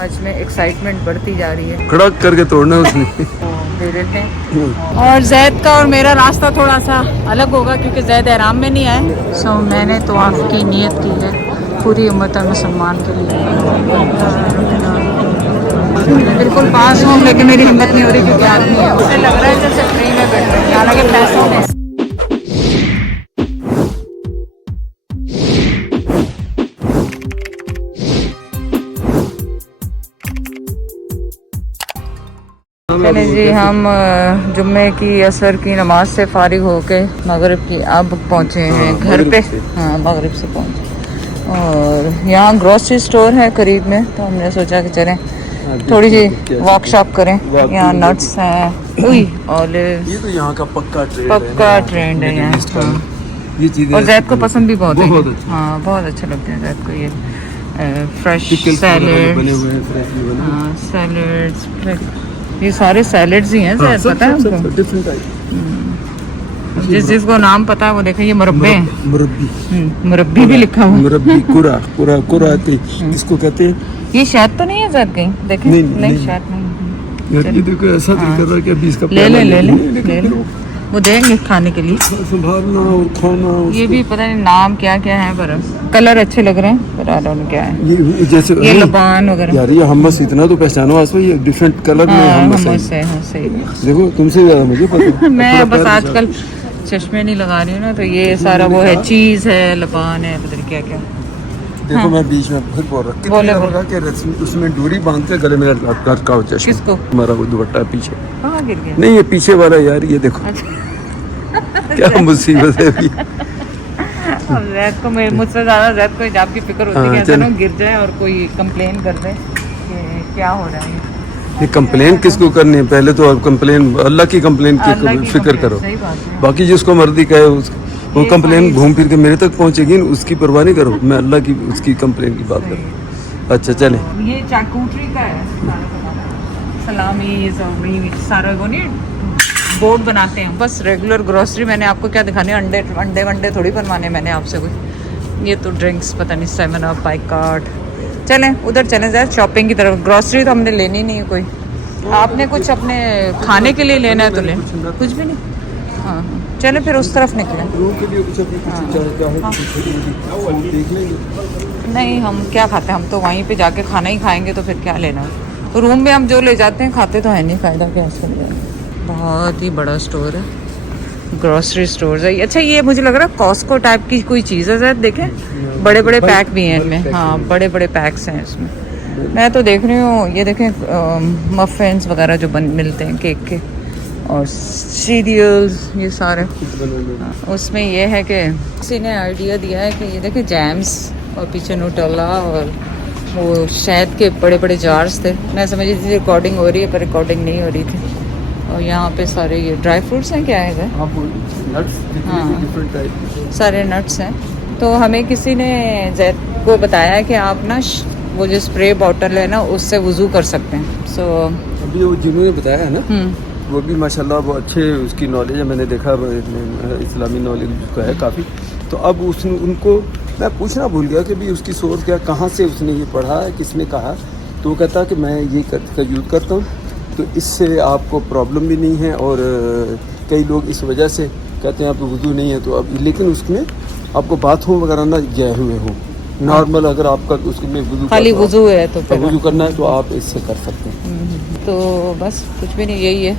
हज में एक्साइटमेंट बढ़ती जा रही है। खड़ा करके तोड़ना उसने। दे देते हैं। और जैद का और मेरा रास्ता थोड़ा सा अलग होगा क्योंकि जैद एहराम में नहीं आए। सो मैंने तवाफ की नियत की है पूरी उम्मत मुसलमान के लिए। मैं बिल्कुल पास हूँ लेकिन मेरी हिम्मत नहीं हो रही क्योंकि आदमी है। मुझे लग रहा है जैसे फ्री में बैठ रहे हैं, हालांकि पैसों में। चले जी, हम जुम्मे की असर की नमाज से फारिग होके मगरिब की अब पहुँचे हैं घर पे। हाँ, मगरिब से पहुँचे और यहाँ ग्रोसरी स्टोर है करीब में, तो हमने सोचा कि चलें थोड़ी सी वर्कशॉप करें। यहाँ नट्स हैं, ऑलिव। ये तो यहाँ का पक्का ट्रेंड है यहाँ। ये चीजें और जैद को पसंद भी बहुत है। हाँ, बहुत अच्छे लगते हैं जैद को ये फ्रेश सैलेड बने हुए हैं, फ्रेश भी बने। हाँ, सैलेड्स, ये सारे सैलेड्स ही हैं सर, पता है आपको? Different type. जिसको नाम पता है वो देखें, ये मुरब्बे हैं। मुरब्बी भी लिखा हुआ है। मुरब्बी कुरा किसको कहते हैं? ये शायद तो नहीं है सर कहीं, देखें। नहीं शायद नहीं। यार ये देखो ऐसा दिल कर रहा है कि अभी इसका ले ले वो देंगे खाने के लिए। संभालना और खाना। ये भी पता नहीं नाम क्या क्या है, पर कलर अच्छे लग रहे हैं, पर आई डोंट नो क्या है। ये जैसे ये लबान वगैरह। यार ये हमस इतना तो पहचानो आसपा, ये डिफरेंट कलर में हमस है। हाँ, सही देखो तुमसे ज्यादा मुझे पता। मैं बस आजकल चश्मे नहीं लगा रही हूँ ना, तो ये सारा वो है, चीज है, लबान है, पता नहीं क्या क्या। देखो मैं बीच में खुद बोल रहा कि उसमें डोरी बांध के गले में लटकाओ चश्मा। किसको? हमारा वो दुपट्टा पीछे कहाँ गिर गया? नहीं, ये पीछे वाला यार, ये देखो क्या मुसीबत है अभी। अब जैद को मुझसे ज्यादा जैद को हिजाब की फिक्र होती है कि ऐसा गिर जाए और कोई कंप्लेन कर दे कि क्या हो रहा है। ये कंप्लेन किसको करनी है? पहले तो आप कंप्लेन अल्लाह की कंप्लेन की फिक्र करो। बाकी जिसको मर्जी कहे वो कंप्लेन घूम फिर के मेरे तक पहुंचेगी, उसकी परवाह नहीं करो। मैं अल्लाह की उसकी कंप्लेन की बात करूँ। अच्छा चले। ये चाकूटरी का है, सलामी ये सब सारा वो नहीं बोर्ड बनाते हैं। बस रेगुलर ग्रोसरी मैंने आपको क्या दिखाने, अंडे वंडे थोड़ी बनवाने मैंने आपसे कोई। ये तो ड्रिंक्स पता नहीं, 7 अप, बाइकार्ड। चलें उधर चलें जाए शॉपिंग की तरफ। ग्रोसरी तो हमने लेनी नहीं है कोई। आपने कुछ अपने खाने के लिए लेना है तो ले, कुछ भी नहीं। हाँ, चले फिर उस तरफ निकले। नहीं, हम क्या खाते हैं, हम तो वहीं पे जाके खाना ही खाएंगे, तो फिर क्या लेना है। रूम में हम जो ले जाते हैं खाते तो है नहीं, फ़ायदा क्या है। बहुत ही बड़ा स्टोर है, ग्रोसरी स्टोर है। अच्छा, ये मुझे लग रहा है कॉस्को टाइप की कोई चीज़ है शायद। देखें बड़े बड़े पैक भी हैं इसमें। हाँ, बड़े बड़े पैक्स हैं इसमें। मैं तो देख रही हूँ, ये देखें मफ़िन्स वगैरह जो मिलते हैं केक के, और सीरियल्स, ये सारे। उसमें ये है कि किसी ने आइडिया दिया है कि ये देखें जैम्स, और पीछे नूटेला और वो शहद के बड़े बड़े जार्स थे। मैं समझी थी रिकॉर्डिंग हो रही है, पर रिकॉर्डिंग नहीं हो रही थी। और यहाँ पे सारे ये ड्राई फ्रूट्स हैं, क्या है? हाँ, सारे नट्स हैं। तो हमें किसी ने जैद को बताया कि आप ना वो जो स्प्रे बॉटल है ना, उससे वुज़ू कर सकते हैं। सो अभी वो जिन्होंने बताया है ना, वो भी माशाल्लाह वो अच्छे उसकी नॉलेज है। मैंने देखा इस्लामी नॉलेज का है काफ़ी। तो अब उसने उनको मैं पूछना भूल गया कि भी उसकी सोर्स क्या, कहाँ से उसने ये पढ़ा है, किसने कहा। तो वो कहता कि मैं ये यूज़ करता हूँ, तो इससे आपको प्रॉब्लम भी नहीं है। और कई लोग इस वजह से कहते हैं आप वुज़ू नहीं है, तो अब लेकिन उसमें आपको बाथरूम वगैरह ना गए हुए हो, नॉर्मल अगर आपका उसमें वुज़ू खाली वुज़ू है तो वुज़ू करना है तो आप इससे कर सकते हैं। तो बस कुछ भी नहीं, यही है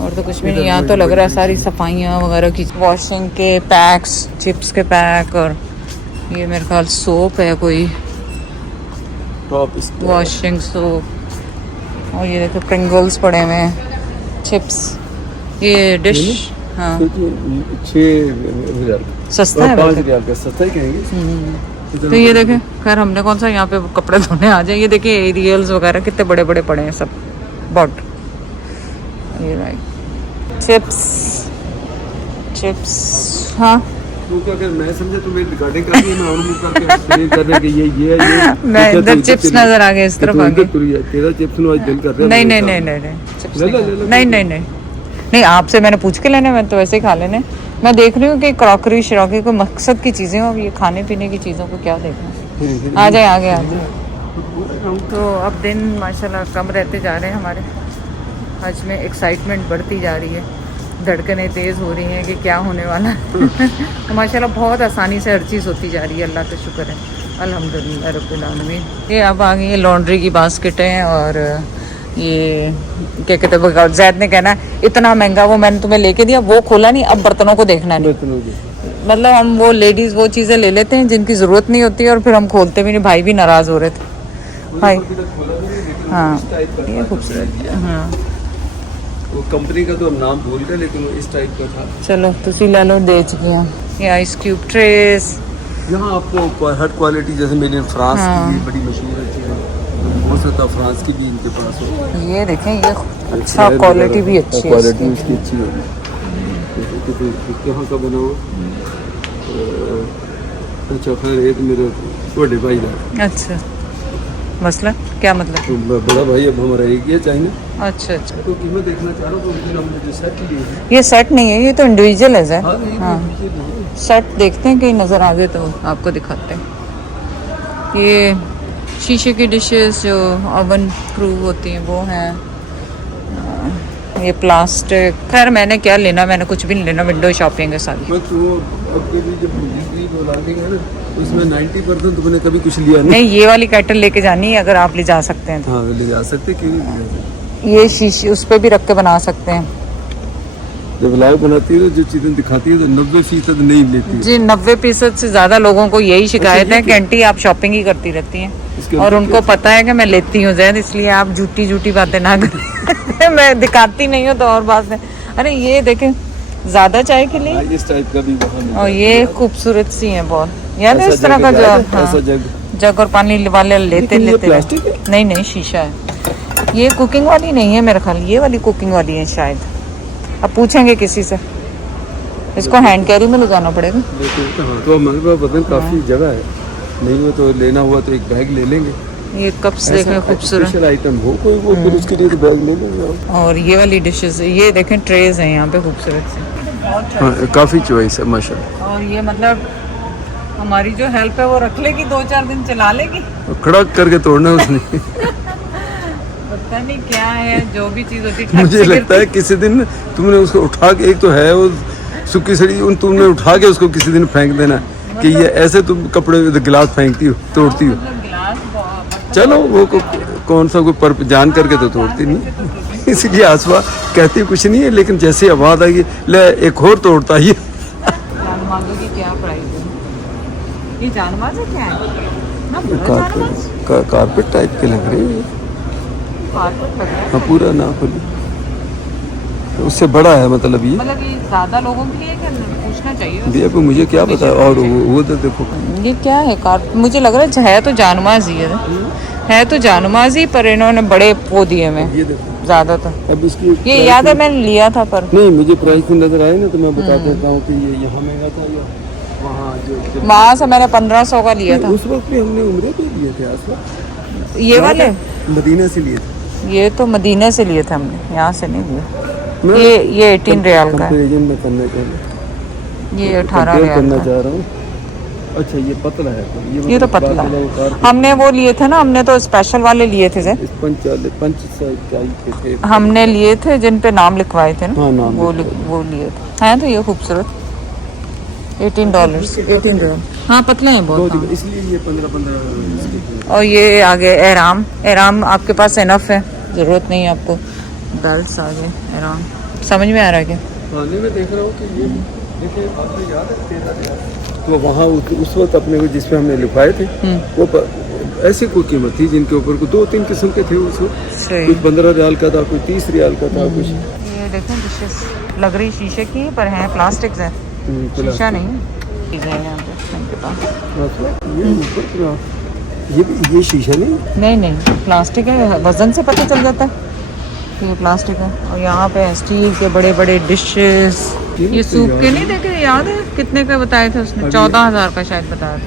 और तो कुछ भी नहीं। यहाँ तो लग रहा है सारी सफाइयाँ वगैरह की, वॉशिंग के पैक्स, चिप्स के पैक, और ये मेरे ख्याल सोप है कोई, वॉशिंग सोप। और ये देखो प्रिंगल्स पड़े हुए हैं, चिप्स, ये डिश। हाँ, 6,000 सस्ता है, 5,000 का सस्ता ही कहेंगे। तो ये देखें, खैर हमने कौन सा यहाँ पे कपड़े धोने आ जाए। ये देखिए एरियल्स वगैरह कितने बड़े बड़े पड़े हैं सब, बॉट। ये राइट, चिप्स। हाँ, अगर मैं समझे तो मेरी रिकॉर्डिंग कर रही है, मैं और मुंह करके कर रहे कि ये मैं इधर चिप्स नजर आ गए, इस तरफ आ गए। तेरा चिप्स नो आज दिल कर रहा है। नहीं, नहीं आपसे मैंने पूछ के लेने, मैं तो वैसे ही खा लेने। मैं देख रही हूँ कि क्रॉकरी को मकसद की चीजें हो, अब ये खाने पीने की चीजों को क्या देखना। आ जाए आगे। तो अब दिन माशाल्लाह कम रहते जा रहे हैं हमारे। हज में एक्साइटमेंट बढ़ती जा रही है, धड़कनें तेज़ हो रही हैं कि क्या होने वाला है। तो माशाल्लाह बहुत आसानी से हर चीज़ होती जा रही है, अल्लाह का शुक्र है, अल्हम्दुलिल्लाह रब्बिल आलमीन। ये अब आ गई है लॉन्ड्री की बास्केटें और ये क्या कहते हैं, जैद ने कहना इतना महंगा वो मैंने तुम्हें लेके दिया, वो खोला नहीं, अब बर्तनों को देखना नहीं। मतलब हम वो लेडीज़ वो चीज़ें ले लेते हैं जिनकी ज़रूरत नहीं होती है और फिर हम खोलते भी नहीं। भाई भी नाराज़ हो रहे थे भाई। हाँ ये खूबसूरत, हाँ वो कंपनी का तो हम नाम भूल गए, लेकिन वो इस टाइप का था। चलो तुसी ले लो, देच गया ये आइस क्यूब ट्रेस। यहाँ आपको हर क्वालिटी, जैसे मेरे फ्रांस हाँ। की बड़ी मशहूर है, हो सकता है फ्रांस की भी इनके पास हो। ये देखें, ये अच्छा क्वालिटी भी अच्छी है, क्वालिटी इसकी अच्छी होगी। कहाँ का बना हुआ? अच्छा खैर, एक मेरे बड़े भाई का। अच्छा मसला क्या मतलब? तो बड़ा भाई अब हमारा एक ही है चाइना। अच्छा अच्छा, तो कीमत देखना चाह रहा हूँ, तो उसमें हमने जो सेट लिए हैं। ये सेट नहीं है, ये तो इंडिविजुअल है सर। हाँ, ये हाँ individual है। सेट देखते हैं, कहीं नज़र आ गए तो आपको दिखाते हैं। ये शीशे की डिशेस जो ओवन प्रूफ होती हैं वो हैं। ये प्लास्टिक, खैर मैंने क्या लेना, मैंने कुछ भी नहीं लेना, विंडो शॉपिंग है सारी। बस वो अब के भी जब बिजली को लाएंगे ना, उसमें 90% तुमने कभी कुछ लिया नहीं। नहीं, ये वाली कैटल लेके जानी है, अगर आप ले जा सकते हैं तो। हाँ ले जा सकते, क्यों नहीं ले जा सकते। ये शीशे उस पर भी रख के बना सकते हैं। जब लाइव बनाती है तो जो चीज़ें दिखाती है तो 90% नहीं लेती है। जी 90% से ज़्यादा लोगों को यही शिकायत है कि आंटी आप शॉपिंग ही करती रहती हैं, और उनको पता है कि मैं लेती हूँ जैद, इसलिए आप झूठी झूठी बातें ना करें। मैं दिखाती नहीं हूँ तो और बात है। अरे ये देखें, ज़्यादा चाय के लिए, इस टाइप का भी वहाँ मिलता और है। ये खूबसूरत सी है बहुत, याद है ऐसा इस तरह का जग जो है, हाँ, ऐसा जग। जग और पानी वाले लेते लेकिन ये लेते प्लास्टिक है? नहीं नहीं शीशा है। ये कुकिंग वाली नहीं है मेरे ख्याल, ये वाली कुकिंग वाली है शायद। अब पूछेंगे किसी से, इसको हैंड कैरी में ले जाना पड़ेगा। लेकिन हाँ, तो हमारे पास पता नहीं काफ़ी जगह है, नहीं हो तो लेना हुआ तो एक बैग ले लेंगे। ये कप्स देखें खूबसूरत, स्पेशल आइटम हो कोई वो, फिर उसके लिए तो बैग ले लेंगे। और ये वाली डिशेस, ये देखें ट्रेज हैं यहाँ पे खूबसूरत से। हाँ काफ़ी चॉइस है माशाल्लाह। और ये मतलब हमारी जो हेल्प है वो रख लेगी, 2-4 दिन चला लेगी। खड़ा करके तोड़ना उसने। पता नहीं क्या है, जो भी चीज़ होती है मुझे लगता है किसी दिन तुमने उसको उठा के, एक तो है वो सूखी सड़ी, उन तुमने उठा के उसको किसी दिन फेंक देना कि ये ऐसे तुम कपड़े गिलास फेंकती हो, तोड़ती हो। चलो वो कौन सा कोई पर जान करके तो तोड़ती नहीं, इसलिए आसवा कहती कुछ नहीं है, लेकिन जैसे आवाज़ आई ले एक और तोड़ता ही। जानमाज़ों की क्या प्राइस है? ये जानमाज़ है क्या है ना, बड़ा जानमाज़ कारपेट टाइप के लग रहे हैं, कारपेट लग रहा है। हाँ पूरा ना खुली, उससे बड़ा है मतलब ये। मतलब ये ज़्यादा लोगों के लिए क्या, पूछना चाहिए भैया को मुझे क्या पता है। और वो तो देखो ये क्या है, मुझे लग रहा है तो जानमाज़ ही है तो जानमाज़ ही, पर इन्होंने बड़े वो दिए में ये देखो ज़्यादा था। अब इसकी ये याद है मैंने लिया था, पर नहीं मुझे प्राइस में नजर आए ना तो मैं बता देता हूँ कि ये यहाँ महंगा था या वहाँ जो वहाँ से मैंने 1500 का लिया था। उस वक्त भी हमने उम्रे पे लिए थे आसपास। ये वाले मदीना से लिए थे। ये तो मदीने से लिए थे हमने, यहाँ से नहीं लिए। मैं ये 18 रियाल का है, कंपैरिजन में करना चाह रहा ये 18 हूँ, रियाल करना का। चाह रहा हूँ। अच्छा ये पतला है, ये तो पतला है। हमने वो लिए थे ना, हमने तो स्पेशल वाले लिए थे इस पंच साइज के थे, हमने लिए थे जिन पे नाम लिखवाए थे ना। हाँ, नाम वो लिए थे। हैं तो ये खूबसूरत $18, 18 रियाल। हाँ पतले हैं बहुत। हाँ। इसलिए ये 15 और ये आगे एहराम आपके पास इनफ है, ज़रूरत नहीं है आपको। बेल्ट्स आगे एहराम, समझ में आ रहा है क्या? खाने में देख रहा हूँ कि ये देखिए आपको याद है 13 रियाल तो वहाँ उस वक्त अपने को जिस पे हमने लिखवाए थे वो ऐसी कोई कीमत थी जिनके ऊपर को 2-3 किस्म के थे उसको, कुछ 15 रियाल का था, कोई 30 रियाल का था, कुछ। ये देखें डिशेस लग रही शीशे की, पर हैं प्लास्टिक है, शीशा नहीं है। चीज़ें हैं यहाँ पे इनके पास। ये ऊपर पूरा ये शीशा नहीं प्लास्टिक है, वजन से पता चल जाता है कि ये प्लास्टिक है। और यहाँ पे स्टील के बड़े बड़े डिशेस, ये सूप के नहीं देखे, याद है कितने का बताए थे उसने? 14,000 का शायद बताया था।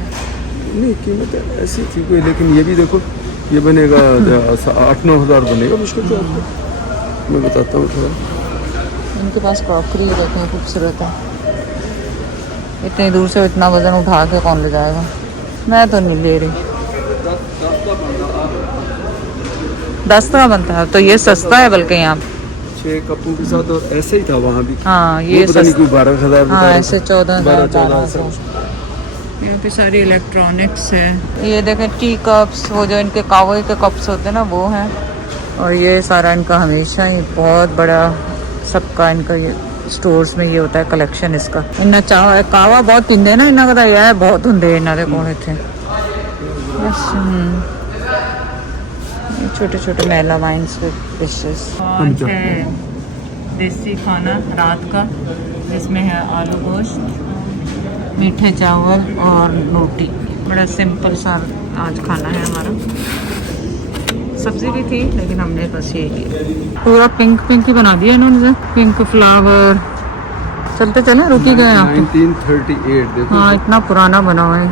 नहीं कीमत ऐसी थी कोई, लेकिन ये भी देखो ये बनेगा 8-9 हज़ार बनेगा मुश्किल से आपको, मैं बताता हूँ थोड़ा। इनके पास क्रॉकरी देखें खूबसूरत है, इतनी दूर से इतना वजन उठा के कौन ले जाएगा, मैं तो नहीं ले रही। 10 का बनता है, तो ये सस्ता है बल्कि यहाँ। 6 कपों के साथ, और ऐसे ही था वहाँ भी। हाँ वो ये पता नहीं क्यों 12,000 हाँ ऐसे 14,000 12-14 यहाँ पे सारी इलेक्ट्रॉनिक्स है। ये देखें टी कप्स, वो जो इनके कावे के कप्स होते हैं ना वो हैं। और ये सारा इनका हमेशा ही बहुत बड़ा सबका इनका ये स्टोर्स में ये होता है कलेक्शन इसका। इन्ना चाह कावा बहुत पींदे ना, इन्ना का यह बहुत होंगे इन्हों के कोल इत्थे। छोटे छोटे महिला वाइन्स के डिशेस। आज है देसी खाना रात का, जिसमें है आलू गोश्त, मीठे चावल और रोटी। बड़ा सिंपल सा आज खाना है हमारा। सब्जी भी थी लेकिन हमने बस ये किया। पूरा पिंक पिंक ही बना दिया इन्होंने, पिंक फ्लावर। चलते चले, रुकी गए आप? 1938 देखो। हाँ इतना पुराना बना हुआ है।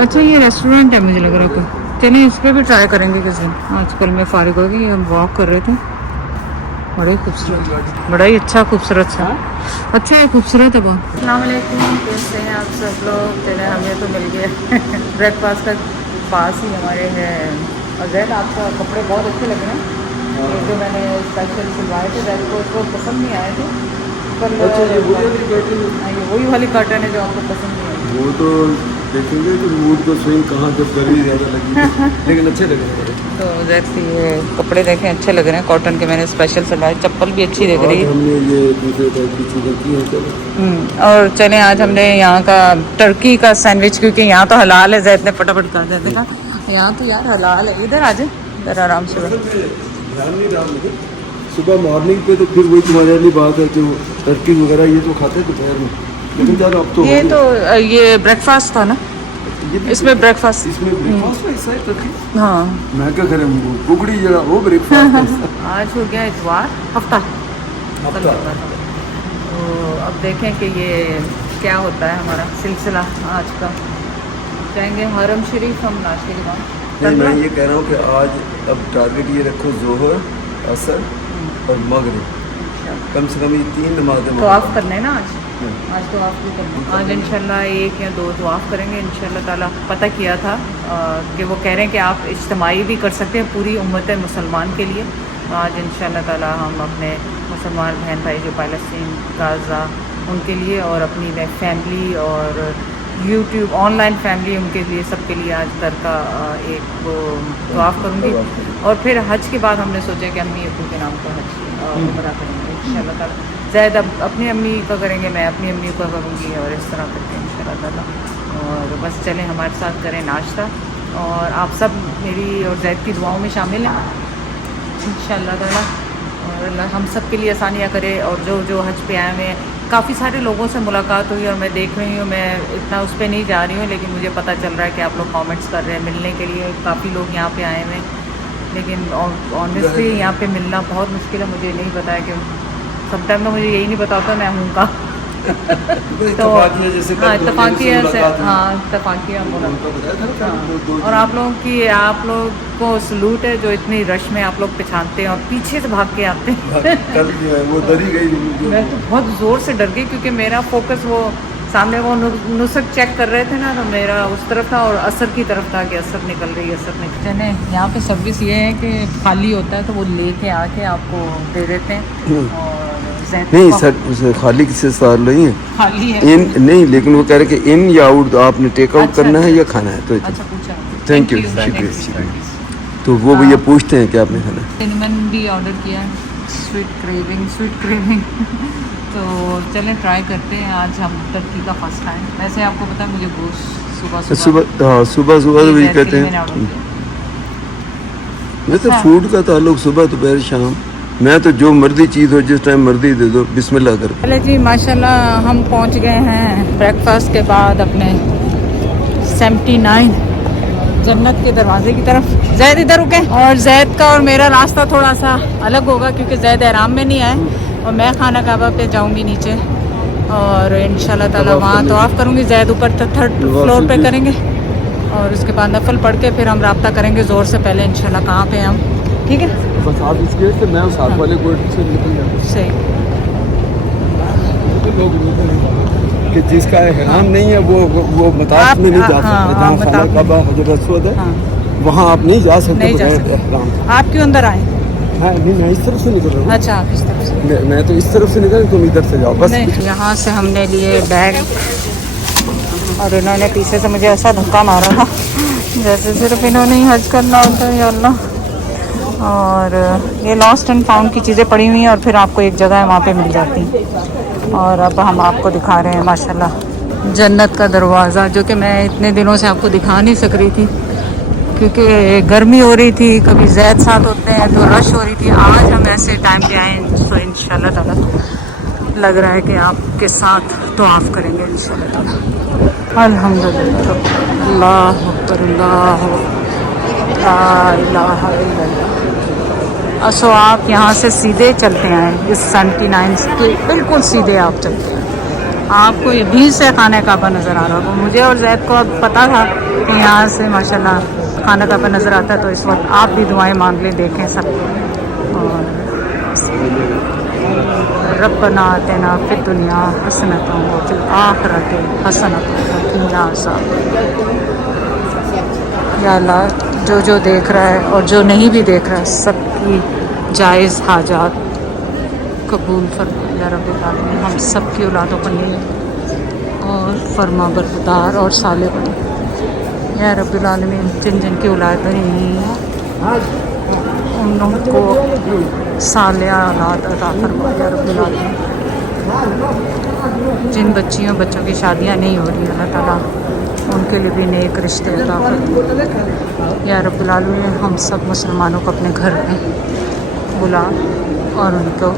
अच्छा ये रेस्टोरेंट है मुझे लग रहा है। चलिए इस पर भी ट्राई करेंगे किसी दिन। आजकल मैं फारिग हो गई, हम वॉक कर रहे थे। बड़ा ही खूबसूरत, बड़ा ही अच्छा खूबसूरत सा। अच्छा ये खूबसूरत है बहुत। अस्सलाम वालेकुम, कैसे हैं आप सब लोग? चले हमें तो मिल गया ब्रेकफास्ट का पास ही हमारे है। और जैद आपका कपड़े बहुत अच्छे लग रहे हैं। ये जो मैंने स्पेशल सिलवाए थे जैद को उसको पसंद नहीं आए थे कल। ये वही वाली कर्टन है जो आपको पसंद नहीं आई। वो तो देखेंगे कि मूड को स्विंग कहाँ जब गर्मी ज़्यादा लगी लेकिन अच्छे लग रहे हैं। तो जैसे ये कपड़े देखें अच्छे लग रहे हैं कॉटन के, मैंने स्पेशल सिलवाए। चप्पल भी अच्छी लग रही है। हमने ये दूसरे टाइप की चीज़ें की हैं। चलो और चलें आज हमने यहाँ का टर्की का सैंडविच, क्योंकि यहाँ तो हलाल है। जैद ने फटाफट कर दिया देखा, यहाँ तो यार हलाल है। इधर आ जाए, इधर आराम से। ध्यान नहीं रहा मुझे सुबह मॉर्निंग पे, तो फिर वही तुम्हारे वाली बात है कि वो टर्की वगैरह ये तो खाते हैं दोपहर में, लेकिन ज़्यादा अब तो ये तो ये ब्रेकफास्ट था ना, इसमें ब्रेकफास्ट। इसमें ब्रेकफास्ट है ऐसा है टर्की। हाँ मैं क्या करें, कुकड़ी जरा वो ब्रेकफास्ट। आज हो गया इतवार, हफ्ता। हफ्ता। तो अब देखें कि ये क्या होता है हमारा सिलसिला आज का। जाएंगे हरम शरीफ हम नाश्ते के बाद। नहीं मैं ये कह रहा हूँ कि आज अब टारगेट ये रखो, जोहर, असर और मगरिब, कम से कम ये 3 नमाज़ें। तो ऑफ करने हैं ना आज तो ऑफ भी करना। आज इंशाल्लाह 1 या 2 तो ऑफ करेंगे इंशाल्लाह ताला। पता किया था कि वो कह रहे हैं कि आप इज्तिमाई भी कर सकते हैं पूरी उम्मत मुसलमान के लिए। आज इंशाल्लाह ताला हम अपने मुसलमान बहन भाई जो फ़लस्तीन, गाज़ा, उनके लिए और अपनी फैमिली और यूट्यूब ऑनलाइन फैमिली, उनके लिए सबके लिए आज घर का एक वो दुआफ़ करूँगी। और फिर हज के बाद हमने सोचा कि अम्मी अबू के नाम का हज उम्रा करेंगे इंशाल्लाह ताला। ज़ैद अब अपनी अम्मी का करेंगे, मैं अपनी अम्मी का करूँगी, और इस तरह करके इंशाल्लाह ताला। और बस चलें हमारे साथ करें नाश्ता, और आप सब मेरी और ज़ैद की दुआओं में शामिल हैं इंशाल्लाह ताला। और अल्लाह हम सब के लिए आसानियाँ करे। और जो जो हज पे आए हुए हैं, काफ़ी सारे लोगों से मुलाकात हुई और मैं देख रही हूँ, मैं इतना उस पर नहीं जा रही हूँ, लेकिन मुझे पता चल रहा है कि आप लोग कमेंट्स कर रहे हैं मिलने के लिए। काफ़ी लोग यहाँ पे आए हुए हैं, लेकिन ऑनेस्टली यहाँ पे मिलना बहुत मुश्किल है। मुझे नहीं पता है कि समटाइम तो मुझे यही नहीं पता होता मैं हूँ का तो हाँ इत्तफाकिया से, हाँ इत्तफाकिया मुलाकात। और आप लोगों को सलूट है जो इतनी रश में आप लोग पहचानते हैं और पीछे से भाग के आते हैं। कल जो है वो डर ही गई। मैं तो बहुत ज़ोर से डर गई, क्योंकि मेरा फोकस वो सामने वो नुसक चेक कर रहे थे ना, तो मेरा उस तरफ था और असर की तरफ था कि असर निकल रही है, असर निकल। चले यहाँ पे सर्विस ये है कि खाली होता है तो वो लेके आके आपको दे देते हैं। और नहीं सर खाली किसी साल नहीं है, खाली है इन नहीं, लेकिन वो कह रहे कि इन या आउट आपने टेक आउट करना है या खाना है। तो अच्छा पूछा। थैंक यू, शुक्रिया। तो वो भैया पूछते हैं कि आपने खाना है। सिनेमन भी ऑर्डर किया है, स्वीट क्रेविंग तो चलें ट्राई करते हैं। आज हम टर्की का फर्स्ट टाइम। वैसे आपको पता है मुझे गोश्त सुबह तो वही कहते हैं। वैसे फूड का ताल्लुक सुबह दोपहर शाम, मैं तो जो मर्जी चीज़ हो जिस टाइम मर्जी दे दो, बिस्मिल्लाह कर। चले जी माशाल्लाह हम पहुंच गए हैं ब्रेकफास्ट के बाद अपने 79 जन्नत के दरवाजे की तरफ। जैद इधर रुके, और जैद का और मेरा रास्ता थोड़ा सा अलग होगा क्योंकि जैद एहराम में नहीं आए और मैं खाना काबा पे जाऊंगी नीचे, और इंशाल्लाह ताला वहाँ तो ऑफ करूँगी। जैद ऊपर 3rd फ्लोर पे करेंगे, और उसके बाद नफल पढ़ के फिर हम रब्ता करेंगे ज़ोर से पहले इंशाल्लाह कहाँ पे हम। ठीक है, बस आप इस गेट से, मैं उस हाथ वाले गेट से निकल जाऊँ। सही कि जिसका एहराम नहीं है वो मताफ में नहीं जा सकता, जहाँ खाना काबा हजरत अस्वद है वहाँ आप नहीं जा सकते नहीं जा बगैर सकते। एहराम के। आप क्यों अंदर आए? हाँ नहीं, मैं इस तरफ से निकल रहा हूँ। अच्छा, आप इस तरफ से। मैं तो इस तरफ से निकल, तुम इधर से जाओ बस। नहीं, यहाँ से हमने लिए बैग और इन्होंने पीछे से मुझे ऐसा धक्का मारा था जैसे सिर्फ इन्होंने ही हज करना होता है, या अल्लाह। और ये लॉस्ट एंड फाउंड की चीज़ें पड़ी हुई हैं और फिर आपको एक जगह है वहाँ पे मिल जाती हैं। और अब हम आपको दिखा रहे हैं माशाल्लाह जन्नत का दरवाज़ा, जो कि मैं इतने दिनों से आपको दिखा नहीं सक रही थी क्योंकि गर्मी हो रही थी, कभी ज़ैद साथ होते हैं तो रश हो रही थी। आज हम ऐसे टाइम पे आए हैं तो इंशाल्लाह ताला लग रहा है कि आपके साथ तवाफ़ करेंगे इंशाल्लाह ताला। अल्हम्दुलिल्लाह, अल्लाह अकबर, अल्लाह ला इलाहा इल्लल्लाह। सो आप यहाँ से सीधे चलते हैं इस 79 के बिल्कुल सीधे आप चलते हैं, आपको ये भी से खाने काबा नज़र आ रहा होगा। मुझे और जैद को अब पता था कि यहाँ से माशाल्लाह खाना काबा नज़र आता है, तो इस वक्त आप भी दुआएं मांग लें, देखें सब। और रब्बना आतिना फिद दुनिया हसनतन व फिल आखिरति हसनतन व क़िना अज़ाबन्नार। या अल्लाह, जो देख रहा है और जो नहीं भी देख रहा है, सबकी जायज़ हाजात कबूल फरमा या रब्बुल आलमीन। हम सब की औलादों को नेक और फरमा बरदार और साले बने या रब्बुल आलमीन। जिन जिन की औलादें नहीं हैं उनको साले औलाद अता फरमा या रब्बुल आलमीन। जिन बच्चों की शादियां नहीं हो रही, अल्लाह ताला उनके लिए भी नेक रिश्ते अता फरमा या रब्बुल आलमीन। हम सब मुसलमानों को अपने घर में बुला और उनको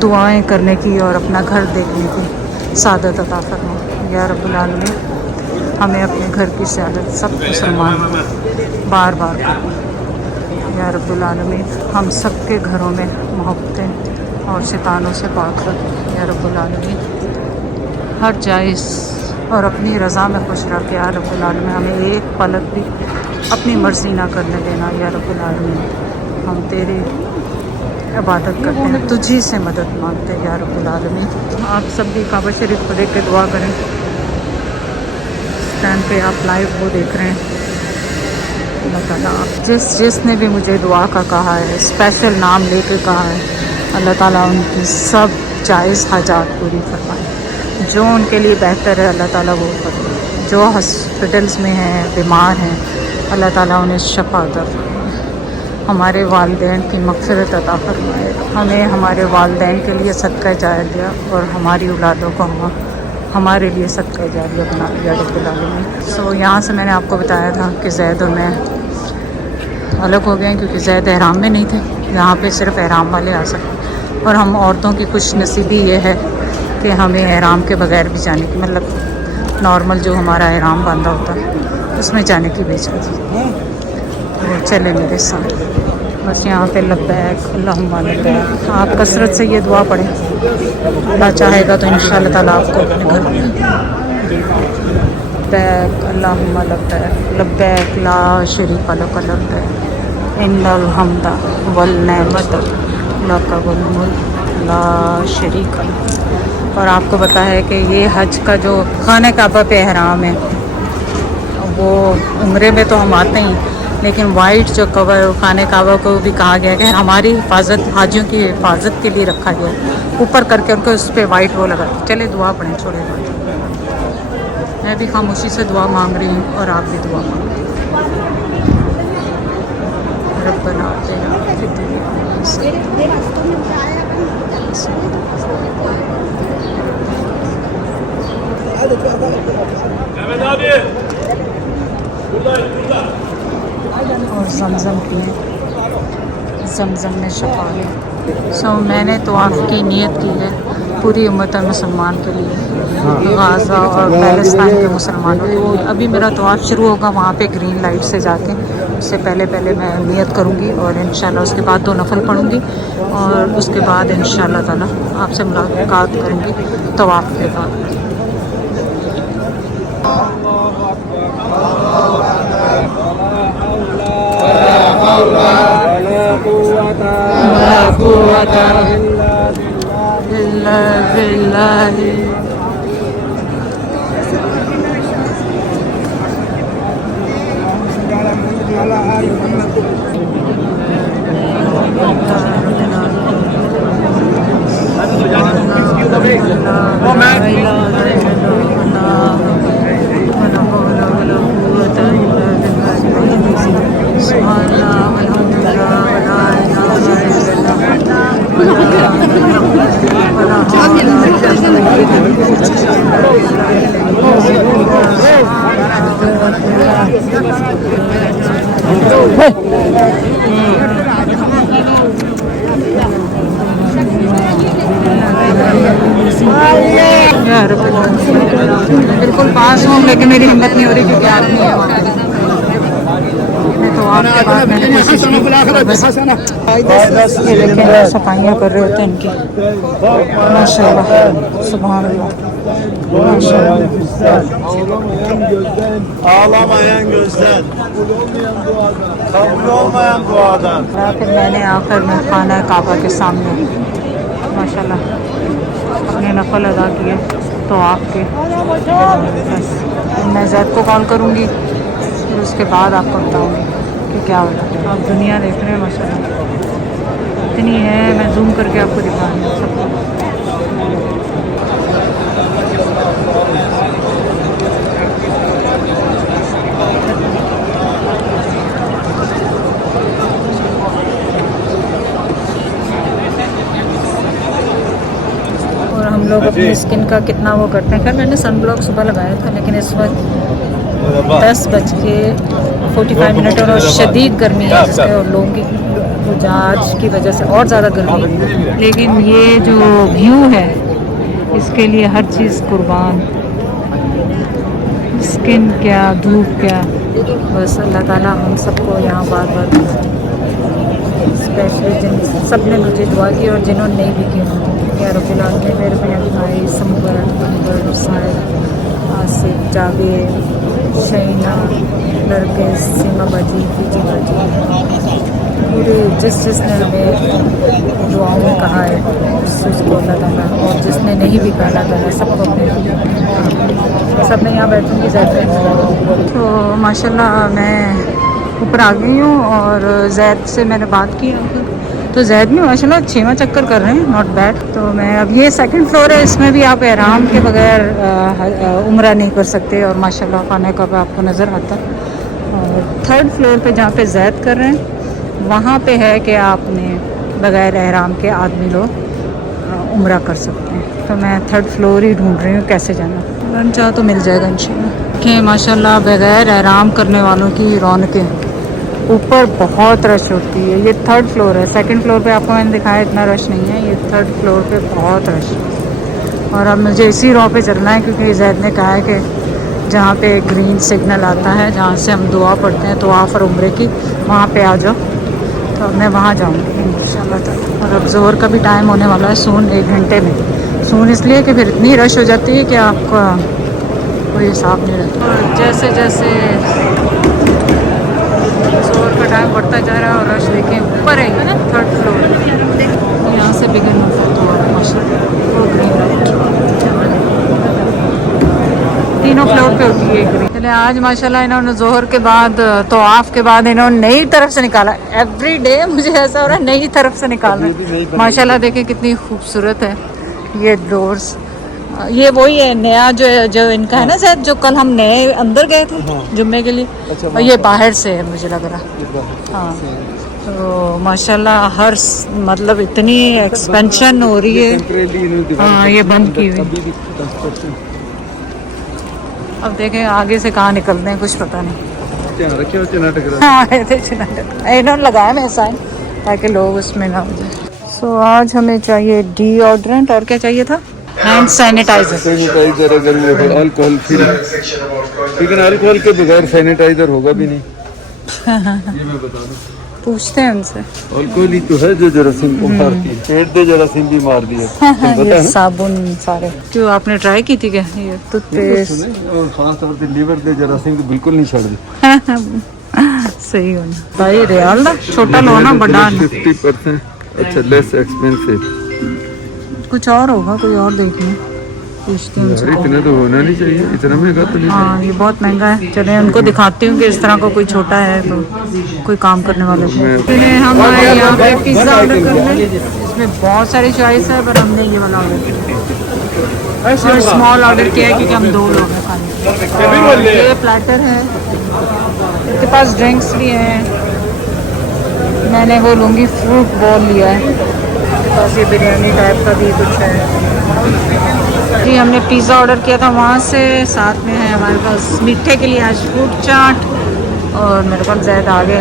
दुआएं करने की और अपना घर देखने की सादत अता फरमा या रब्बुल आलमीन। हमें अपने घर की सयादत सब मुसलमान बार बार या रब्बुल आलमीन। हम सब के घरों में मोहब्बतें और शैतानों से पाक रख या रब्बुल आलमीन। हर जायज़ और अपनी रज़ा में खुश रख या रब्बुल आलमीन। हमें एक पलक भी अपनी मर्ज़ी ना करने देना या रब्बुल आलमीन। हम तेरी इबादत करते हैं, तुझी से मदद मांगते हैं या रब्बुल आलमीन। आप सब भी काबा शरीफ को देख के दुआ करें। स्टैंड पे आप लाइव वो देख रहे हैं। अल्लाह ताला जिसने भी मुझे दुआ का कहा है, स्पेशल नाम लेके कहा है, अल्लाह ताला उनकी सब जायज़ हाजात पूरी फरमाए। जो उनके लिए बेहतर है अल्लाह ताला वो फरमाए। जो हॉस्पिटल्स में हैं, बीमार हैं, अल्लाह ताला उन्हें शफा अता फरमाए। हमारे वालिदैन की मग़फ़िरत अता फरमाए। हमें हमारे वालिदैन के लिए सदका जारिया और हमारी औलादों को हमारे लिए सदका जारिया बना दिया रब्बुल आलमीन। सो यहाँ से मैंने आपको बताया था कि ज़ैद और मैं अलग हो गए हैं क्योंकि ज़ैद एहराम में नहीं थे। यहाँ पे सिर्फ एहराम वाले आ सकते, और हम औरतों की खुश नसीबी ये है कि हमें एहराम के बगैर भी जाने की, मतलब नॉर्मल जो हमारा एहराम बांधा होता है उसमें जाने की भी इजाज़त है। वो चले मेरे साथ, बस यहाँ पे लब्बैक अल्लाहुम्मा लब्बैक। आप कसरत से ये दुआ पढ़ें, अल्लाह चाहेगा तो इंशाअल्लाह ताला आपको अपने घर में लब्बैक अल्लाहुम्मा लब्बैक लब्बैक ला शरीका लक लब्बैक इन्नल हम्दा वल नेमत लक वल मुल्क ला शरीका लक। और आपको पता है कि ये हज का जो खाने काबा पे एहराम है, वो उम्रे में तो हम आते हैं, लेकिन वाइट जो कवर खाने काबा को भी कहा गया कि हमारी हिफाजत, हाजियों की हिफाजत के लिए रखा गया, ऊपर करके उनको उस पर वाइट वो लगा। चले दुआ पढ़ें, छोड़े बात। मैं भी खामोशी से दुआ मांग रही हूँ और आप भी दुआ मांग। रब्बना आतिना फिद दुनिया और जमजम पिए, जमजम में शफा है। सो मैंने तवाफ़ की नियत की है पूरी उम्मत मुसलमान के लिए, गाज़ा और पैलेस्ताइन के मुसलमानों के लिए। अभी मेरा तवाफ़ शुरू होगा वहाँ पे ग्रीन लाइट से जाके, उससे पहले मैं नियत करूँगी और इंशाल्लाह उसके बाद 2 नफल पढ़ूँगी और उसके बाद इंशाल्लाह ताला आपसे मुलाकात करूँगी तवाफ़ के बाद। यार बिल्कुल पास हूँ, लेकिन मेरी हिम्मत नहीं हो रही क्योंकि आदमी है वहाँ पे। मैं तो आपके बाद मैंने कोशिश की, ये देखें सफाइयाँ कर रहे होते हैं इनकी। माशाल्लाह, सुभान अल्लाह, Ağlamayan gözler, kabul olmayan duadan. फिर मैंने आखिर में खाना काबा के सामने माशाल्लाह अपने नफल अदा किए तो आपके। बस मैं जैद को कॉल करूँगी, फिर उसके बाद आपको बताऊँगी कि क्या हो रहा है। आप दुनिया देख रहे हैं माशाल्लाह इतनी है, मैं जूम करके आपको दिखा रही हूँ सबको। और हम लोग अपनी स्किन का कितना वो करते हैं। खैर मैंने सन ब्लॉक सुबह लगाया था, लेकिन इस वक्त 10:45 और शदीद गर्मी है जिसके, और लोगों की आज की वजह से और ज़्यादा गर्मी है। लेकिन ये जो व्यू है इसके लिए हर चीज़ कुर्बान, स्किन क्या, धूप क्या। बस अल्लाह ताला हम सबको यहाँ बार बार, स्पेशली जिन सब ने मुझे दुआ की और जिन्होंने नहीं भी की, या रब्बुल आलमीन मेरे बहन भाई समबर, अनवर, साहिर, आसिफ, जावेद, शहीना, नरगिस, सीमा बाजी, फीजी बाजी, पूरे जिसने हमें दुआओं में कहा है उसको अल्लाह ताला, और जिसने नहीं भी कहा अल्लाह ताला सबको अपने, सब मैं यहाँ बैठूँगी ज़्यादा। तो माशाल्लाह मैं ऊपर आ गई हूँ और जैद से मैंने बात की, तो जैद में माशाल्लाह 6वां चक्कर कर रहे हैं, नॉट बैड। तो मैं अब ये 2nd फ्लोर है, इसमें भी आप एहराम के बगैर उम्रा नहीं कर सकते, और माशाल्लाह खाने का आपको नज़र आता। और 3rd फ्लोर पे जहाँ पे जैद कर रहे हैं वहाँ पे है कि आपने बगैर एहराम के आदमी लोग उम्रा कर सकते हैं। तो मैं 3rd फ्लोर ही ढूंढ रही हूँ कैसे जाना, रन चाह तो मिल जाएगा इंशाल्लाह। कि माशाल्लाह बगैर एहराम करने वालों की रौनकें, ऊपर बहुत रश होती है। ये 3rd फ्लोर है, 2nd फ्लोर पे आपको मैंने दिखाया इतना रश नहीं है, ये 3rd फ्लोर पे बहुत रश है। और अब मुझे इसी रॉ पे चलना है क्योंकि जैद ने कहा है कि जहाँ पे ग्रीन सिग्नल आता है जहाँ से हम दुआ पढ़ते हैं तवाफ़ और उम्रे की, वहाँ पे आ जाओ। तो मैं वहाँ जाऊँगी इंशाल्लाह ताला। और अब ज़ोहर का भी टाइम होने वाला है सून, 1 घंटे में। सून इसलिए कि फिर इतनी रश हो जाती है कि आपका कोई हिसाब नहीं रहता। और जैसे जैसे ज़ोहर का टाइम बढ़ता जा रहा है और रश देखें ऊपर है ना 3rd फ्लोर, यहाँ से बिगिन होता है तो माशाल्लाह वो ग्रीन लाइट 3 फ्लोर पे होती है ग्रीन। चले आज माशाल्लाह इन्होंने ज़ोहर के बाद तवाफ़ के बाद इन्होंने नई तरफ से निकाला। एवरी डे मुझे ऐसा हो रहा है नई तरफ से निकाल रहे हैं। माशाल्लाह देखें कितनी खूबसूरत है ये डोर्स। ये वही है नया जो इनका है ना शायद, जो कल हम नए अंदर गए थे जुम्मे के लिए। अच्छा, और ये बाहर से है मुझे लग रहा। हाँ तो माशाल्लाह हर मतलब इतनी एक्सपेंशन हो रही है। हाँ ये बंद की हुई। अब देखें आगे से कहाँ निकलते हैं कुछ पता नहीं। हाँ इन्होंने लगाया मैं साइन ताकि लोग उसमें ना हो जाए। सो आज हमें चाहिए डीओड्रेंट और क्या चाहिए था, हैंड सैनिटाइजर अगर अल्कोहल फ्री, लेकिन अल्कोहल के बगैर सैनिटाइजर होगा भी नहीं। ये मैं बता दूं, पूछते हैं उनसे। अल्कोहल ही तो है जो जरासीम को मारती है, पेट दे जरासीम भी मार दिया। ये साबुन सारे जो आपने ट्राई की थी क्या, ये टूथपेस्ट और खास तौर पे लीवर दे जरासीम तो बिल्कुल नहीं छोड़ दी। सही होना भाई, रियाल ना छोटा लो ना बड़ा ना। 50% अच्छा लेस एक्सपेंसिव। कुछ और होगा, कोई और देखिए। पूछते हैं यार उनसे। इतना तो होना नहीं चाहिए, इतना महंगा तो नहीं। हाँ ये बहुत महंगा है। चले उनको दिखाती हूँ कि इस तरह का कोई छोटा है तो कोई काम करने वाला है। इसलिए हम आए यहाँ पे पिज़्ज़ा ऑर्डर करने। इसमें बहुत सारी चॉइस है पर हमने ये वाला ऑर्डर किया और स्मॉल ऑर्डर किया है क्योंकि हम 2 लोग हैं खाने। और ये प्लेटर है, इसके पास ड्रिंक्स भी हैं। मैंने वो लूँगी फ्रूट बॉल लिया है। बस ये बिरयानी टाइप का भी कुछ है जी। हमने पिज़्ज़ा ऑर्डर किया था वहाँ से। साथ में है हमारे पास मीठे के लिए आज फ्रूट चाट और मेरे पास ज़्यादा आ गया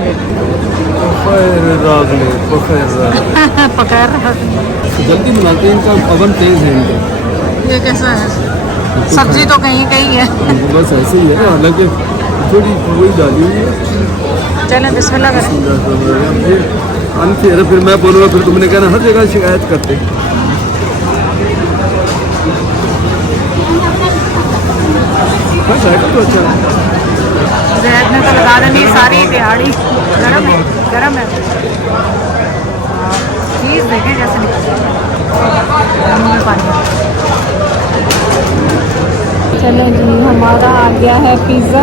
पका रहा। जल्दी बनाते हैं, इनका ओवन तेज है इनका। ये कैसा है? सब्जी तो कहीं कहीं है। बस ऐसे ही है, हालांकि थोड़ी वही डाली हुई है। चलें बिस्मिल्लाह करें। अनफेयर फिर मैं बोलूँगा, फिर तुमने कहना हर जगह शिकायत करते। बस है तो अच्छा। जैद ने तो लगा देनी सारी दिहाड़ी। गरम है, गरम है। चीज़ देखें जैसे चलो जी, हमारा आ गया है पिज़्ज़ा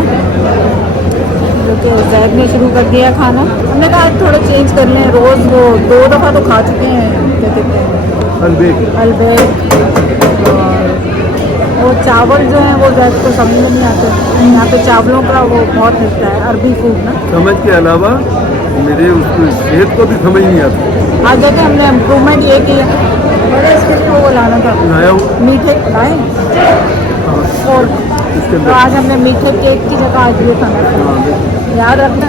जो कि जैद ने शुरू कर दिया खाना। हमने कहा आज थोड़ा चेंज कर लें, रोज़ वो 2 दफ़ा तो खा चुके हैं। क्या कहते हैं अल्बेक। और वो चावल जो हैं वो जैद को समझ में नहीं आते। यहाँ पे चावलों का वो बहुत मिलता है, अरबी फूड ना। समझ के अलावा मेरे उसको सेहत को भी समझ नहीं आता। आज देखें हमने इम्प्रूवमेंट ये किया। बड़े स्किल को वो लाना था, लाया हूँ मीठे लाए और तो आज हमने मीठे केक की जगह आज ये खाना था। याद रखना।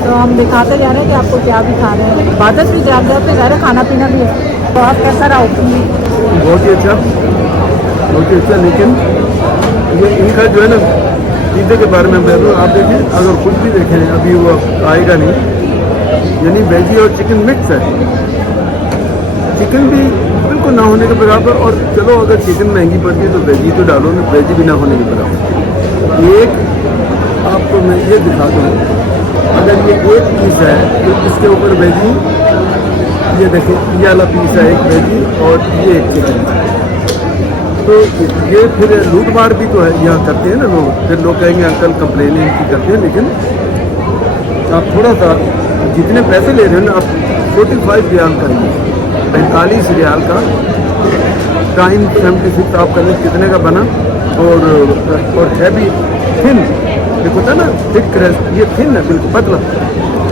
तो हम दिखाते जा रहे हैं कि आपको क्या भी खा रहे हैं। इबादत भी जा रहे हैं, खाना पीना भी है। तो आप कैसा रहा? बहुत ही अच्छा। लेकिन ये इनका जो है ना पिज़्ज़े के बारे में बता दूँ, आप देखें अगर कुछ भी देखें अभी वो आएगा नहीं, यानी वेजी और चिकन मिक्स है। चिकन भी बिल्कुल ना होने के बराबर, और चलो अगर चिकन महंगी पड़ती है तो वेजी तो डालो ना, वेजी भी ना होने के बराबर। एक आपको मैं ये दिखा दूँ, अगर ये एक पीस है तो इसके ऊपर वेजी, ये देखें ये वाला पीस है एक वेजी और ये एक चिकन। तो ये फिर लूट मार भी तो है, यहाँ करते हैं ना लोग। फिर लोग कहेंगे अंकल कंप्लेन इनकी करते हैं, लेकिन आप थोड़ा सा जितने पैसे ले रहे हो ना, आप 45 रियाल करेंगे, 45 रियाल का टाइम 76 आप करें कितने का बना। और है भी थिन, देखो था ना थिक क्रस्ट, ये थिन है बिल्कुल पतला।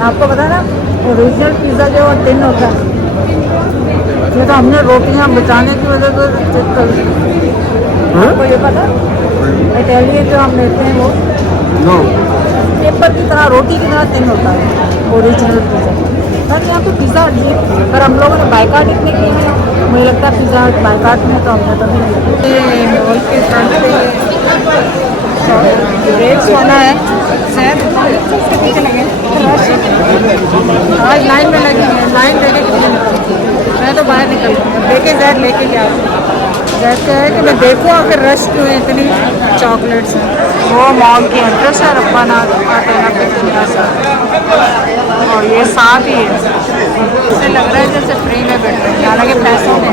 आपको पता है ना ओरिजिनल पिज़्ज़ा जो टिन होता है, ये तो हमने रोटियां बचाने की वजह से चेक कर। आपको ये पता है इटालियन जो हम लेते हैं वो पेपर की तरह, रोटी की तरह टिन होता है ओरिजिनल पिज़्ज़ा। बस यहाँ पे पिज़्ज़ा पर हम लोगों ने बाइकाट इतने किए हैं, मुझे लगता है पिज़्ज़ा बाइकाट में तो हमने तो नहीं। मॉल के फ्रंट पे ग्रेप्स वाला है सर, उसके पीछे लगे आज लाइन में लगी है। लाइन लेके कितने निकलती, मैं तो बाहर निकल देखे जैद लेके क्या जैद क्या है कि मैं देखूँ आखिर रश क्यों है इतनी चॉकलेट्स हैं। वो मॉल की एंट्रेंस है रब्बानाथ आटेना पे खुला सा, और ये साथ ही है। इससे लग रहा है जैसे फ्री में बैठ रहे हैं, हालांकि पैसों में।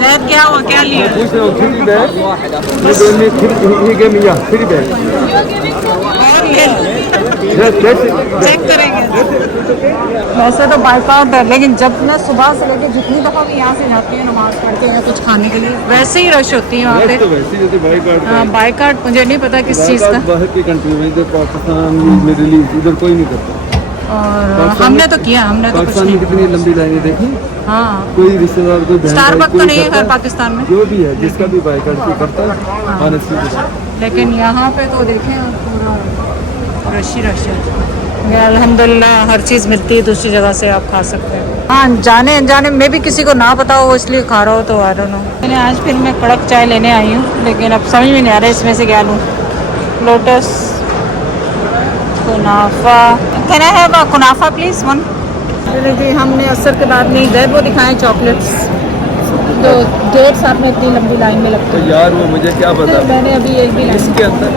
जैद क्या हुआ, क्या लिया? चेक करेंगे। वैसे तो बाइकाट है, लेकिन जब मैं सुबह से लेकर जितनी दफ़ा भी यहाँ से जाती हूँ नमाज पढ़ के या कुछ खाने के लिए, वैसे ही रश होती है वहाँ पे। हाँ बाइकाट मुझे नहीं पता किस चीज़ का। बाहर की कंट्री में इधर पाकिस्तान मिडिल ईस्ट इधर कोई नहीं करता। और हमने तो किया, हमने तो कुछ पाकिस्तान में नहीं। कितनी लंबी लाइनें देखी। हाँ कोई रिश्तेदार कोई बहन भाई स्टारबक तो कोई नहीं है करता खैर पाकिस्तान में, जो भी है जिसका भी बाइकाट कोई करता है ऑनेस्टली के साथ। लेकिन यहाँ पे तो देखें पूरा रश ही रश है। अल्हम्दुलिल्लाह हर चीज़ मिलती है, दूसरी जगह से आप खा सकते हैं। हाँ जाने अनजाने में भी किसी को ना पता हो इसलिए खा रहा हो तो आई डोंट नो। मैंने आज फिर मैं कड़क चाय लेने आई हूँ, लेकिन अब समझ में नहीं आ रहा है इसमें से क्या लूँ। Lotus, kunafa, can I have kunafa please one. चलिए जी, हमने असर के बाद में इधर वो दिखाएं चॉकलेट्स। लगता है। डेढ़ साल में इतनी लंबी लाइन में लगता तो है। यार वो मुझे क्या पता मैंने अभी एक भी लाइन इसके अंदर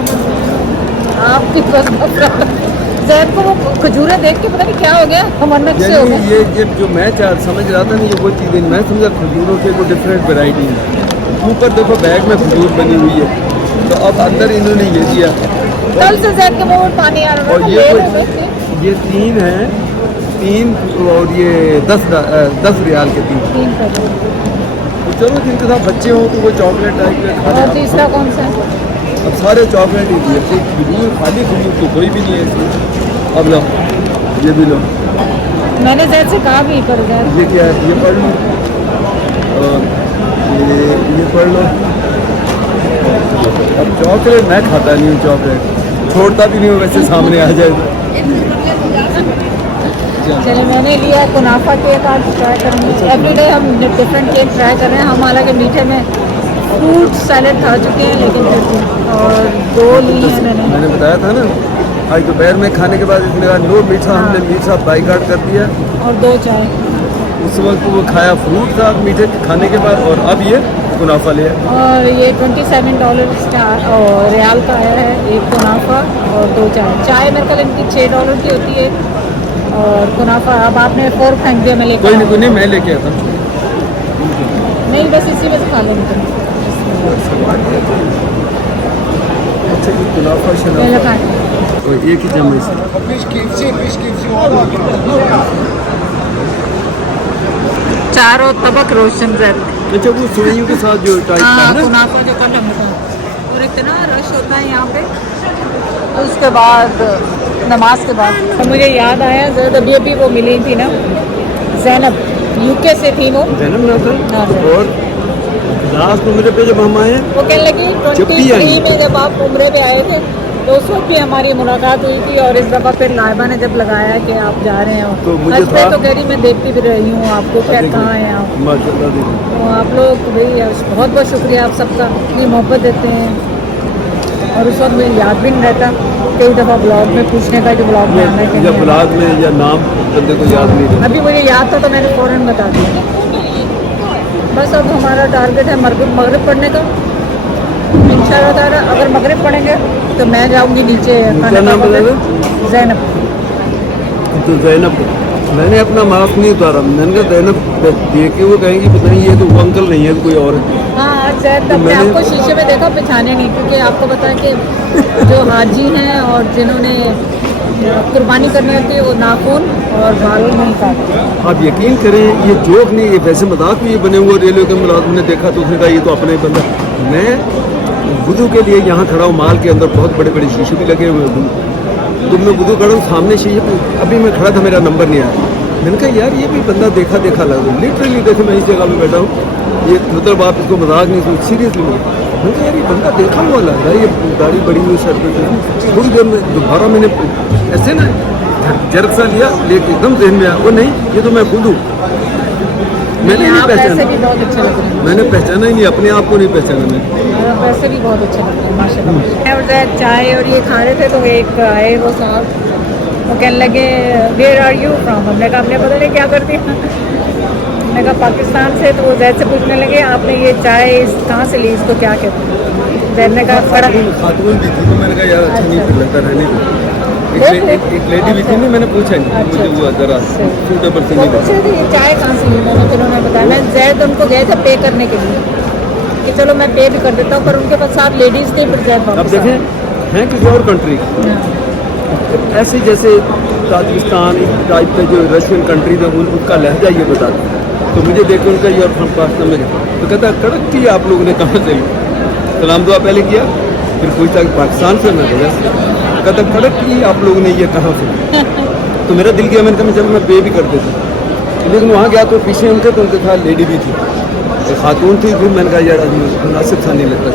आपकी जैद को वो खजूरें देख के पता नहीं क्या हो गया, हम अन्नत से हो यानी गए। ये जो मैं चार समझ रहा था ना, ये वो चीज़ें मैं समझा खजूरों के वो डिफरेंट वैरायटी है। ऊपर देखो बैग में खजूर बनी हुई है, तो अब अंदर इन्होंने ये दिया। कल से जैद के मुंह में पानी आ रहा और था, ये ले कुछ रहे थे। ये 3 हैं, 3 और ये 10 रियाल के 3। 3 कर दो। तो चलो जिनके साथ बच्चे हों तो वो चॉकलेट टाइप के खा और लें। तीसरा कौन सा है? अब सारे चॉकलेट ही दिए, तो खजूर खाली खजूर तो कोई भी नहीं है इसमें। अब लो ये भी लो, मैंने जैद से कहा भी पर जैद ये क्या है, ये पढ़ लो और ये पढ़ लो। अब चॉकलेट मैं खाता नहीं हूँ, चॉकलेट छोड़ता भी नहीं हूँ, वैसे सामने आ जाए तो। चले मैंने लिया कुनाफा केक, आज ट्राई करेंगे। एवरीडे हम डिफरेंट केक ट्राई कर रहे हैं। हम हालांकि मीठे में फ्रूट सैलेड खा चुके हैं, लेकिन फिर और 2 ली हैं मैंने। मैंने बताया था ना, आज दोपहर में खाने के बाद इसने कहा नो मीठा, हमने मीठा बाइकाट कर दिया। और 2 चाय। उस वक्त वो खाया फ्रूट था मीठे खाने के बाद, और अब ये कुनाफा लिया। और ये $27 का और रियाल का आया है, एक कुनाफा और 2 चाय। चाय मेरे ख्याल इनकी $6 की होती है, और कुनाफा अब आपने 4 फेंक दिया, मैं लेकर कोई नहीं, मैं लेके आता हूँ। नहीं, बस इसी में से खा लेंगे। अच्छा ये कुनाफा पहले शनाफा खाएं। और एक ही चम्मच से। चारों तबक रोशन जैद। अच्छा वो सुइयों के साथ जो टाइप का हाँ, है ना, कुनाफा जो कल हमने खाया। और इतना रश होता है यहाँ पे। तो उसके बाद नमाज के बाद और मुझे याद आया जैद अभी वो मिली थी ना, जैनब यूके से थी वो। जन्म ना था। हाँ, और लास्ट उम्र पे जब हम आए, वो कहने लगी जब भी आई। 23 में जब आप उम्रे पे आए थे, तो उस वक्त भी हमारी मुलाकात हुई थी। और इस दफ़ा फिर लाइबा ने जब लगाया कि आप जा रहे हो, तो मुझे हज पे था- तो कह रही मैं देखती भी रही हूँ आपको, क्या कहाँ हैं आप। माशाल्लाह देखो। तो आप लोग भाई बहुत बहुत शुक्रिया आप सबका, इतनी मोहब्बत देते हैं। और उस वक्त मुझे याद भी नहीं रहता, कई दफ़ा ब्लॉग में पूछने का, जो ब्लॉग में आना है कि या नहीं ब्लॉग में या नाम बंदे को याद नहीं आना। रहता। अभी मुझे याद था तो मैंने फ़ौरन बता दिया। बस अब हमारा टारगेट है मगरिब पढ़ने का। इंशाल्लाह ताला अगर मगरिब पढ़ेंगे तो मैं जाऊंगी नीचे क्या नाम पे। बताया? ज़ैनब। तो जैनब, मैंने अपना मास्क नहीं उतारा, मैंने कहा जैनब देख के वो कहेंगी पता नहीं ये तो वो अंकल नहीं है, तो कोई और है। हाँ, आज जैद तो अपने मैंने- आपको शीशे में देखा, पहचाने नहीं, क्योंकि आपको पता है कि जो हाजी हैं और जिन्होंने कुर्बानी करनी होती है वो नाखून और बाल नहीं काटते। आप यकीन करें ये जोक नहीं, ये वैसे मजाक में ये बने हुए। रेलवे के मुलाजिम ने देखा तो उसने कहा ये तो अपने ही बंदा। मैं वुदू के लिए यहाँ खड़ा हूँ, माल के अंदर बहुत बड़े बड़े शीशे भी लगे हुए हैं। तो मैं वुदू खड़ा हूँ सामने शीशे पे, अभी मैं खड़ा था मेरा नंबर नहीं आया। मैंने कहा यार ये भी बंदा देखा देखा लगा, लिटरली देखो मैं इस जगह पे बैठा हूँ, ये मतलब आप इसको मजाक नहीं सोच, सीरियसली मैंने कहा यार ये बंदा देखा हुआ लग रहा है, ये दाढ़ी बड़ी हुई सर पे। थोड़ी देर में दोबारा मैंने ऐसे ना जर्क सा लिया, लेकिन एकदम जहन में आया वो नहीं ये तो मैं खुद हूँ। मैंने नहीं आप ऐसे भी पहचाना, बहुत अच्छे लग रहे हैं। मैंने पहचाना ही नहीं, अपने आप को नहीं पहचाना मैंने। और आप वैसे भी बहुत अच्छे लग रहे हैं माशाल्लाह। और जैद चाय और ये खा रहे थे तो एक आए वो साहब, वो कहने लगे वेयर आर यू फ्रॉम। हमने कहा हमने पता नहीं क्या कर दिया, हमने कहा पाकिस्तान से। तो वो जैद से पूछने लगे आपने ये चाय कहाँ से ली, इसको क्या कहते हैं। जैद ने कहा कड़क। खातून भी थी तो मैंने कहा यार अच्छा नहीं अच्छा। लगता रहने दो। एक लेडी भी थी ना, मैंने पूछा नहीं, अच्छा। मुझे वो जरा सूटेबल से वो नहीं पूछ रहे थे ये चाय कहाँ से ली, मैंने फिर उन्होंने बताया। मैं जैद उनको गए थे पे करने के लिए कि चलो मैं पे भी कर देता हूँ, पर उनके पास 7 लेडीज़ थे, फिर जैद अब वापस आ देखें हैं किसी और कंट्री गए। हाँ। ऐसे जैसे ताजिकिस्तान टाइप के जो रशियन कंट्रीज हैं उनका लहजा ये बताते हैं। तो मुझे देख के उनका ये फ्रॉम पाकिस्तान में तो कहता है कड़क की आप लोगों ने कहाँ से ली। सलाम दुआ पहले किया, फिर पूछता कि पाकिस्तान से। मैं कहता कड़क की आप लोगों ने ये कहाँ से। तो मेरा दिल किया, मैंने कहा जब मैं पे भी कर देता। लेकिन वहाँ गया तो पीछे उनके तो उनके साथ लेडी भी थी, खातून थी। फिर मैंने कहा यार मुनासिब सा नहीं लगता।